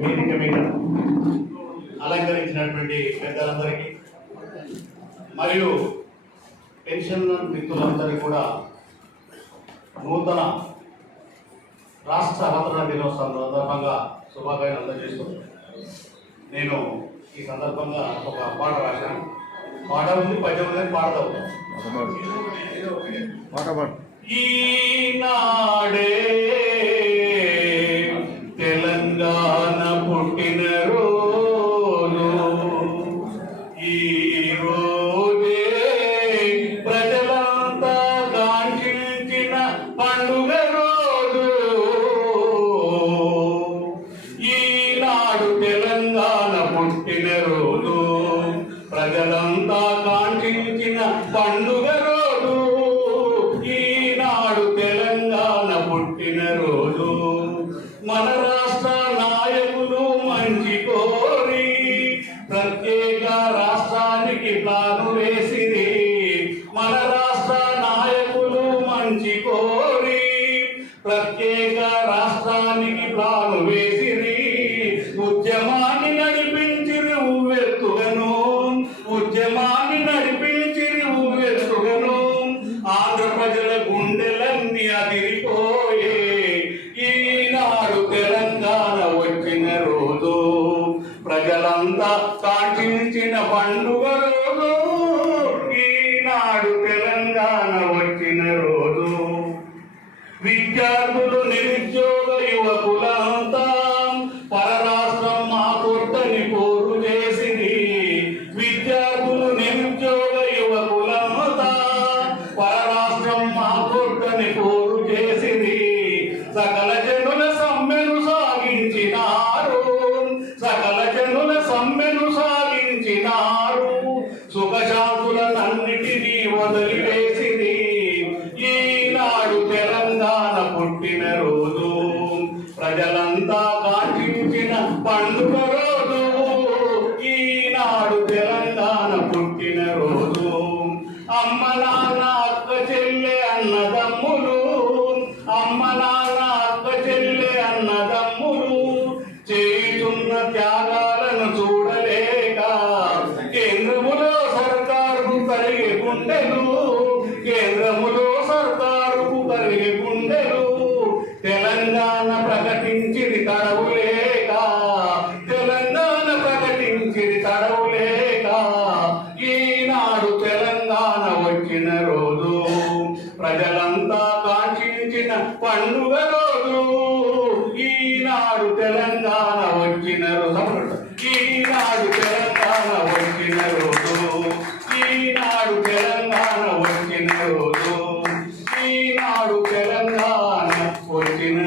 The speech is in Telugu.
వేదిక మీద అలంకరించినటువంటి పెద్దలందరికీ మరియు పెన్షన్ మిత్రులందరికీ కూడా నూతన రాష్ట్ర అవతరణ దినోత్సవం సందర్భంగా శుభాకాంక్షలు అందజేస్తున్నాను. నేను ఈ సందర్భంగా ఒక పాట రాశాను. పాట ఉంది, పద్యం ఉంది, పాడతావు. ఈనాడే తెలంగాణ పుట్టిన రోజు, ఈ రోజే ప్రజలంతా కాంక్షించిన పండుగ రోజు. ఈనాడు తెలంగాణ పుట్టిన రోజు, ప్రజలంతా కాంక్షించిన పండుగ రోజు. ఈనాడు తెలంగాణ పుట్టిన రోజు, మన రాష్ట్ర నాయకులు మంచి కోరి ప్రత్యేక రాష్ట్రానికి ప్లాను వేసిరి. మన రాష్ట్ర నాయకులు మంచి కోరి ప్రత్యేక రాష్ట్రానికి ప్లాను వేసిరి. ఉద్యమాన్ని నడిపించిరి ఉవ్వెత్తుగను, ఉద్యమాన్ని నడిపించిరి ఉవ్వెత్తుగను. ఆంధ్ర ప్రజల గుండెలన్నీ అదిరిపోయే ఈనాడు తెలంగాణ వచ్చిన రోజు, ప్రజలంతా కాంక్షించిన పండుగ రోజు. ఈనాడు తెలంగాణ వచ్చిన రోజు, విద్యార్థులు నిరుద్యోగ యువకులంతా పరరాష్ట్రం మాకొద్దని పోరు చేసింది. విద్యార్థులు నిరుద్యోగ యువకులంతా పరరాష్ట్రం మాకొద్దని పోరు చేసింది. సకల జనుల సమ్మెను సాగించినారు, సకల జనుల సమ్మెను సాగించినారు. సుఖశాంతులన్నిటినీ వదిలివేసింది. ఈనాడు తెలంగాణ పుట్టిన రోజు, ప్రజలంతా కాంక్షించిన పండుగ రోజు. ఈనాడు తెలంగాణ పుట్టిన రోజు, అమ్మ నాన్న అక్క చెల్లె అన్నదమ్ములు, అమ్మ నాన్న అక్క చెల్లె అన్నదమ్ములు చేయుచున్న త్యాగాలను చూడలేక కేంద్రములో సర్కారుకు కరిగే గుండెలు, కేంద్రములో సర్కారుకు కరిగే గుండెలు. తెలంగాణ ప్రకటించింది తడవులేక, తెలంగాణ ప్రకటించింది తడవులేక. ఈనాడు తెలంగాణ వచ్చిన రోజు, ప్రజలంతా కాంక్షించిన పండుగ రోజు. ఈనాడు తెలంగాణ వచ్చిన రోజు, ఈనాడు తెలంగాణ వచ్చిన రోజు, ఈనాడు తెలంగాణ వచ్చిన రోజు, ఈనాడు తెలంగాణ వచ్చిన